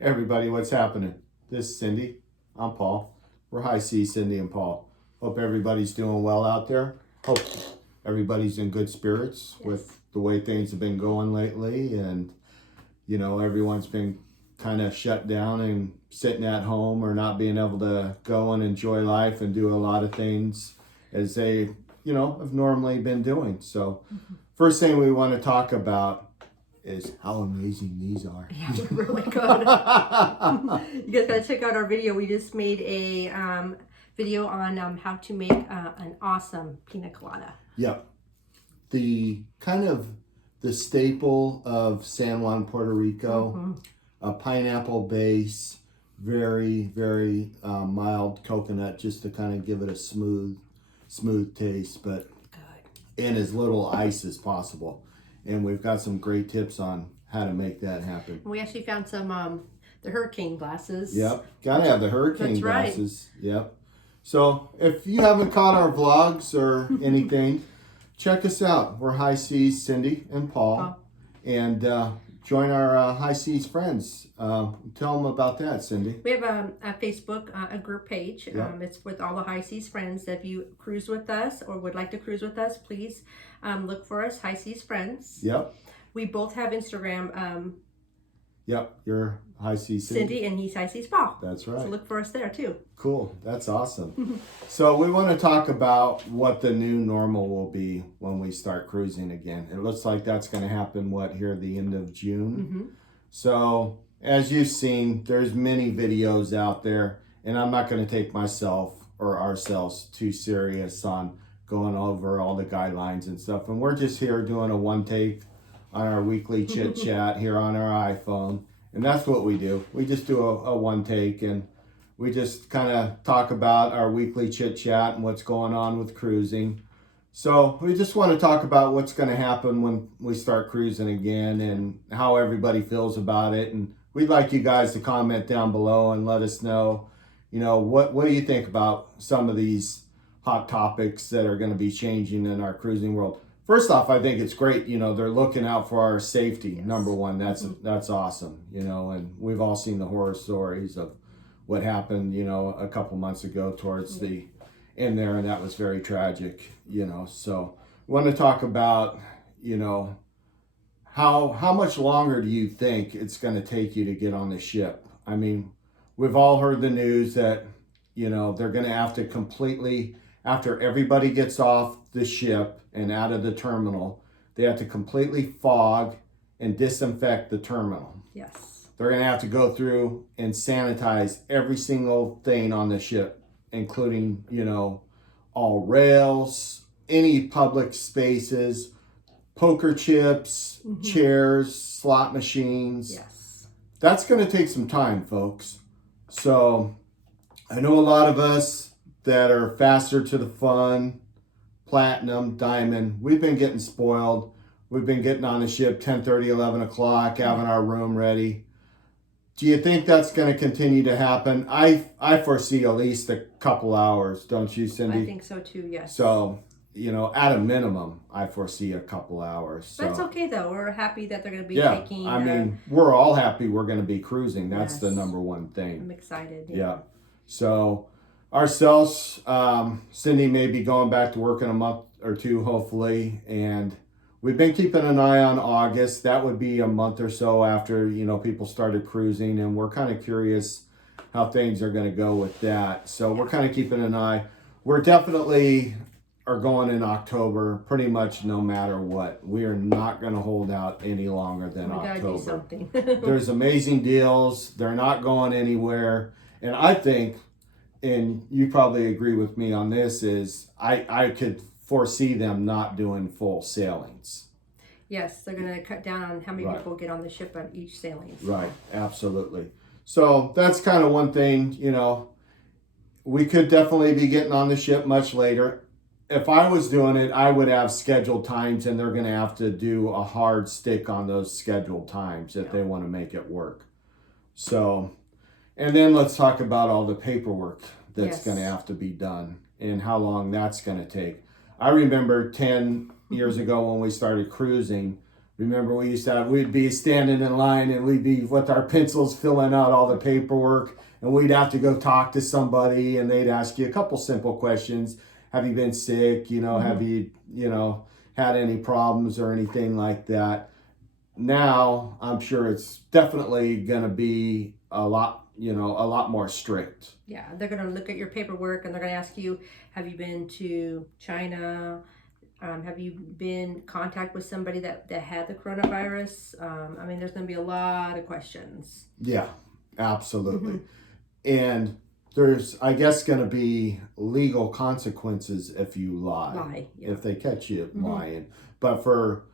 Everybody, what's happening? This is Cindy. I'm Paul. We're High Seas, Cindy and Paul. Hope everybody's doing well out there. Hope everybody's in good spirits with the way things have been going lately. And, everyone's been kind of shut down and sitting at home or not being able to go and enjoy life and do a lot of things as they, have normally been doing. So, first thing we want to talk about is how amazing these are. Yeah, they're really good. You guys gotta check out our video. We just made a video on how to make an awesome pina colada. Yep. The kind of the staple of San Juan, Puerto Rico, a pineapple base, very, very mild coconut, just to kind of give it a smooth taste, but Good. and as little ice as possible. And we've got some great tips on how to make that happen. We actually found some the hurricane glasses. Yep, gotta have the hurricane That's right. glasses. Yep. So if you haven't caught our vlogs or anything, check us out. We're High Seas, Cindy and Paul, and join our High Seas friends. Tell them about that, Cindy. We have a Facebook, a group page. Yep. It's with all the High Seas friends. If you cruise with us or would like to cruise with us, please look for us, High Seas Friends. Yep. We both have Instagram. Yep. You're High Seas, Cindy, and he's High Seas Paul. That's right. So look for us there too. Cool. That's awesome. So we want to talk about what the new normal will be when we start cruising again. It looks like that's going to happen, here at the end of June. So as you've seen, there's many videos out there, and I'm not going to take myself or ourselves too serious on going over all the guidelines and stuff. And we're just here doing a one take on our weekly chit chat here on our iPhone. And that's what we do. We just do a one take, and we just kind of talk about our weekly chit chat and what's going on with cruising. So we just want to talk about what's going to happen when we start cruising again and how everybody feels about it. And we'd like you guys to comment down below and let us know, what do you think about some of these hot topics that are going to be changing in our cruising world. First off, I think it's great, they're looking out for our safety. Yes. Number one, that's awesome, and we've all seen the horror stories of what happened, a couple months ago towards the end there, and that was very tragic, So we want to talk about, how much longer do you think it's going to take you to get on the ship? I mean, we've all heard the news that, they're going to have to completely, after everybody gets off the ship and out of the terminal, they have to completely fog and disinfect the terminal. Yes. They're going to have to go through and sanitize every single thing on the ship, including, all rails, any public spaces, poker chips, chairs, slot machines. Yes. That's going to take some time, folks. So I know a lot of us that are faster to the fun, platinum, diamond, we've been getting spoiled. We've been getting on the ship 10:30, 11 o'clock, having our room ready. Do you think that's going to continue to happen? I foresee at least a couple hours, don't you, Cindy? I think so too, yes. So, at a minimum, I foresee a couple hours. So. That's okay though. We're happy that they're going to be taking. I mean, we're all happy we're going to be cruising. That's Yes. the number one thing. I'm excited. Yeah. So ourselves, Cindy may be going back to work in a month or two, hopefully. And we've been keeping an eye on August. That would be a month or so after, people started cruising. And we're kind of curious how things are going to go with that. So we're kind of keeping an eye. We're definitely are going in October, pretty much no matter what. We are not going to hold out any longer than We gotta do October. something. There's amazing deals. They're not going anywhere. And I think, and you probably agree with me on this, is I could foresee them not doing full sailings. Yes, they're going to cut down on how many Right. people get on the ship on each sailing. Right, absolutely. So that's kind of one thing, we could definitely be getting on the ship much later. If I was doing it, I would have scheduled times, and they're going to have to do a hard stick on those scheduled times if they want to make it work. So, and then let's talk about all the paperwork that's Yes. going to have to be done and how long that's going to take. I remember 10 years ago when we started cruising, Remember, we'd be standing in line and we'd be with our pencils filling out all the paperwork, and we'd have to go talk to somebody, and they'd ask you a couple simple questions. Have you been sick? Have you, had any problems or anything like that? Now, I'm sure it's definitely going to be a lot more strict. Yeah, they're going to look at your paperwork and they're going to ask you, have you been to China? Have you been in contact with somebody that had the coronavirus? There's going to be a lot of questions. Yeah, absolutely. And there's, I guess, going to be legal consequences if you lie. Yeah. If they catch you lying. But for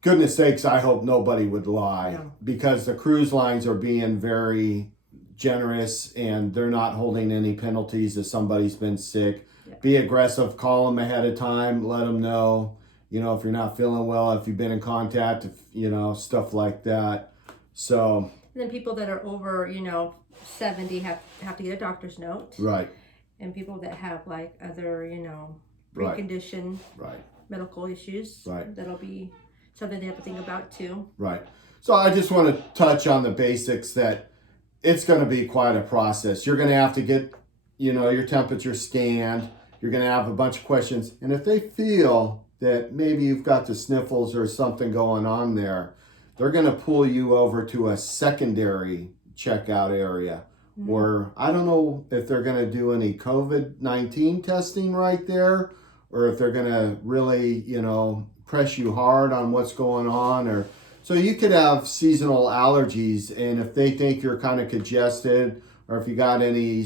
goodness sakes, I hope nobody would lie, because the cruise lines are being very generous and they're not holding any penalties if somebody's been sick. Be aggressive, call them ahead of time, let them know, if you're not feeling well, if you've been in contact, stuff like that. So. And then people that are over, 70 have to get a doctor's note. Right. And people that have like other, pre-condition medical issues. Right. That'll be something they have to think about too. Right. So I just want to touch on the basics that it's going to be quite a process. You're going to have to get, your temperature scanned. You're going to have a bunch of questions. And if they feel that maybe you've got the sniffles or something going on there, they're going to pull you over to a secondary checkout area where I don't know if they're going to do any COVID-19 testing right there, or if they're going to really, press you hard on what's going on. So you could have seasonal allergies, and if they think you're kind of congested, or if you got any,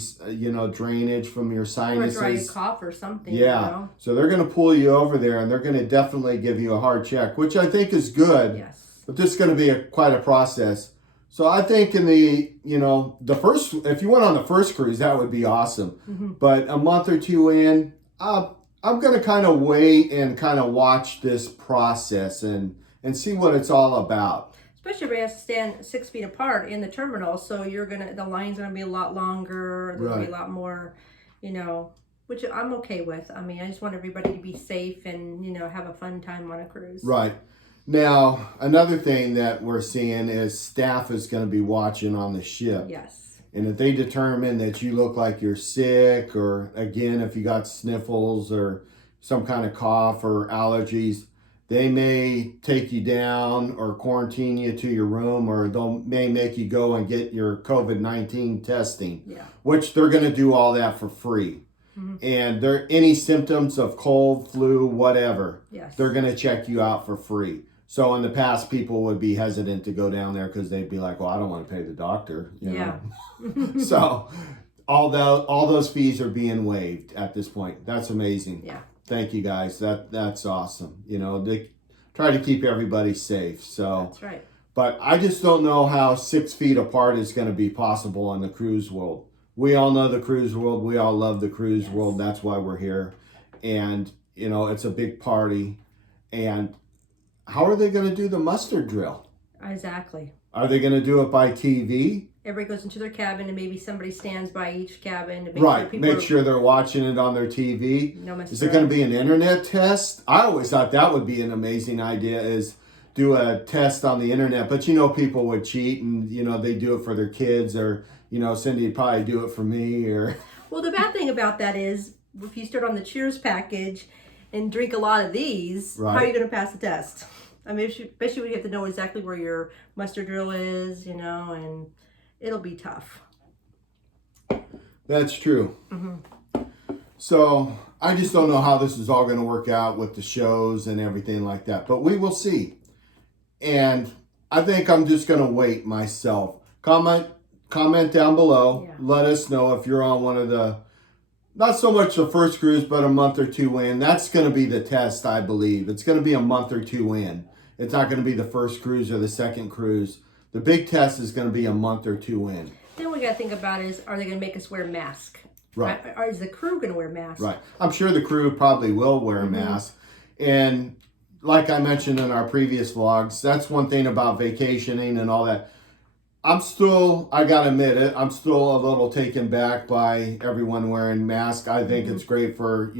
drainage from your sinuses. Or a dry cough or something. Yeah. So they're going to pull you over there, and they're going to definitely give you a hard check, which I think is good. Yes. But this is going to be quite a process. So I think in the, if you went on the first cruise, that would be awesome. But a month or two in, I'm going to kind of wait and kind of watch this process and see what it's all about. Especially if we have to stand 6 feet apart in the terminal, so the line's gonna be a lot longer. There'll be a lot more, which I'm okay with. I just want everybody to be safe and have a fun time on a cruise. Right. Now, another thing that we're seeing is staff is going to be watching on the ship. Yes. And if they determine that you look like you're sick, or again, if you got sniffles or some kind of cough or allergies, they may take you down or quarantine you to your room, or may make you go and get your COVID-19 testing, which they're going to do all that for free. And any symptoms of cold, flu, whatever, they're going to check you out for free. So in the past, people would be hesitant to go down there because they'd be like, well, I don't want to pay the doctor. You know? So all those fees are being waived at this point. That's amazing. Yeah. Thank you guys. That's awesome. They try to keep everybody safe. So that's right. But I just don't know how 6 feet apart is going to be possible in the cruise world. We all know the cruise world. We all love the cruise world. That's why we're here. And, it's a big party. And how are they going to do the muster drill? Exactly. Are they going to do it by TV? Everybody goes into their cabin, and maybe somebody stands by each cabin to make sure they're watching it on their TV. No muster. Is it going to be an internet test? I always thought that would be an amazing idea, is do a test on the internet. But people would cheat, and they do it for their kids, or Cindy would probably do it for me. Or well, the bad thing about that is if you start on the Cheers package and drink a lot of these, how are you going to pass the test? Especially when you have to know exactly where your muster drill is, and it'll be tough. That's true. So I just don't know how this is all going to work out with the shows and everything like that, but we will see. And I think I'm just going to wait myself. Comment down below. Yeah. Let us know if you're on one of the, not so much the first cruise, but a month or two in. That's going to be the test, I believe. It's going to be a month or two in. It's not going to be the first cruise or the second cruise. The big test is going to be a month or two in. Then what we got to think about is, are they going to make us wear a mask? Right. Or is the crew going to wear masks? Right. I'm sure the crew probably will wear a mask. And like I mentioned in our previous vlogs, that's one thing about vacationing and all that. I gotta admit it, I'm still a little taken back by everyone wearing masks. I think it's great for,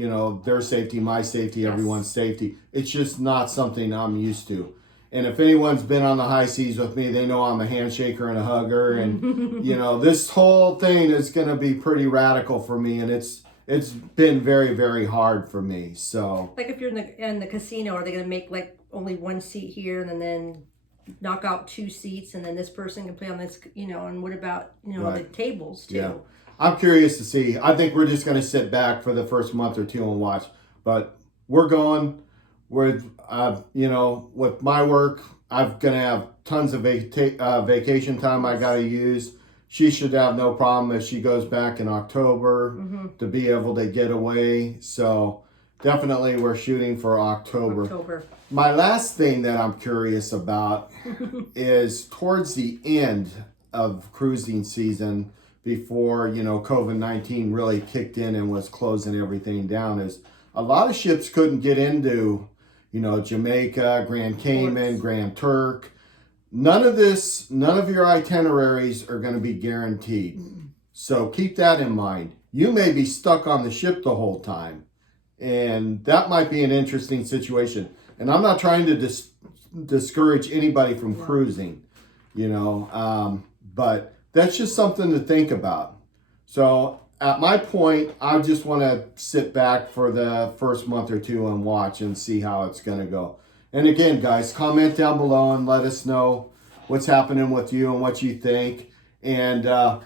their safety, my safety, everyone's safety. It's just not something I'm used to. And if anyone's been on the high seas with me, they know I'm a handshaker and a hugger. And, you know, this whole thing is going to be pretty radical for me. And it's been very, very hard for me. So, like if you're in the casino, are they going to make like only one seat here and then knock out 2 seats and then this person can play on this, you know, and what about, you know, the tables too? Yeah. I'm curious to see. I think we're just going to sit back for the first month or two and watch. But we're going. With you know, with my work, I'm gonna have tons of vacation time I gotta use. She should have no problem if she goes back in October to be able to get away. So definitely, we're shooting for October. My last thing that I'm curious about is towards the end of cruising season, before, you know, COVID-19 really kicked in and was closing everything down, is a lot of ships couldn't get into, you know, Jamaica, Grand Cayman, Grand Turk. None of your itineraries are going to be guaranteed. So keep that in mind. You may be stuck on the ship the whole time. And that might be an interesting situation. And I'm not trying to discourage anybody from cruising, you know, but that's just something to think about. So at my point, I just want to sit back for the first month or two and watch and see how it's going to go. And again, guys, comment down below and let us know what's happening with you and what you think. And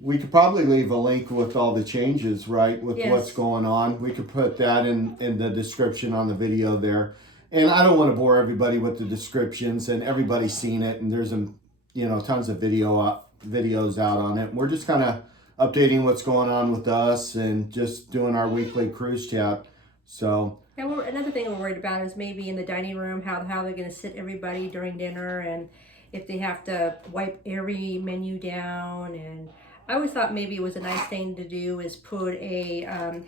we could probably leave a link with all the changes, right, with what's going on. We could put that in the description on the video there. And I don't want to bore everybody with the descriptions, and everybody's seen it, and there's you know, tons of videos out on it. We're just kind of updating what's going on with us and just doing our weekly cruise chat. So and another thing we're worried about is maybe in the dining room how they're going to sit everybody during dinner, and if they have to wipe every menu down. And I always thought maybe it was a nice thing to do is put a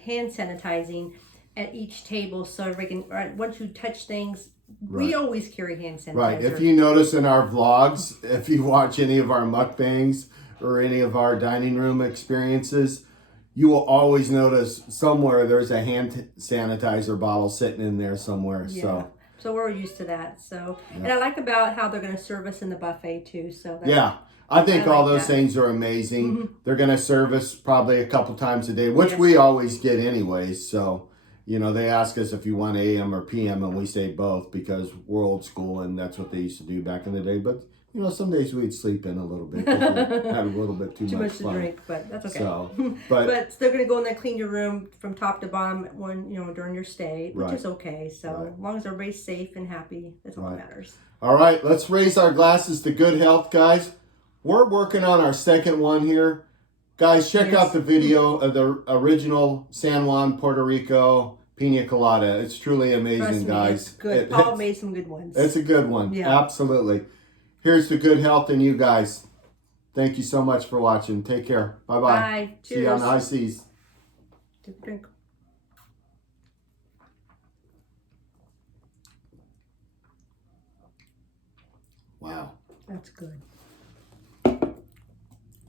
hand sanitizing at each table, so everybody can, once you touch things, we always carry hand sanitizer. Right. If you notice in our vlogs, if you watch any of our mukbangs or any of our dining room experiences, you will always notice somewhere there's a hand sanitizer bottle sitting in there somewhere. Yeah. So we're used to that. So, and I like about how they're going to serve us in the buffet too. So I think all those things are amazing. They're going to serve us probably a couple times a day, which we always get anyways. So, you know, they ask us if you want AM or PM, and we say both because we're old school and that's what they used to do back in the day. But, you know, some days we'd sleep in a little bit because we had a little bit too much to fun. drink, but that's okay. So, but they're going to go in there, clean your room from top to bottom during your stay, which is okay. So as long as everybody's safe and happy, that's all that matters. All right, let's raise our glasses to good health, guys. We're working on our second one here. Guys, check out the video of the original San Juan, Puerto Rico Pina Colada. It's truly amazing, guys. It's good. Paul made some good ones. It's a good one. Yeah. Absolutely. Here's to good health in you guys. Thank you so much for watching. Take care. Bye-bye. Bye. Cheers. See you on the high seas. Take a drink. Wow. That's good.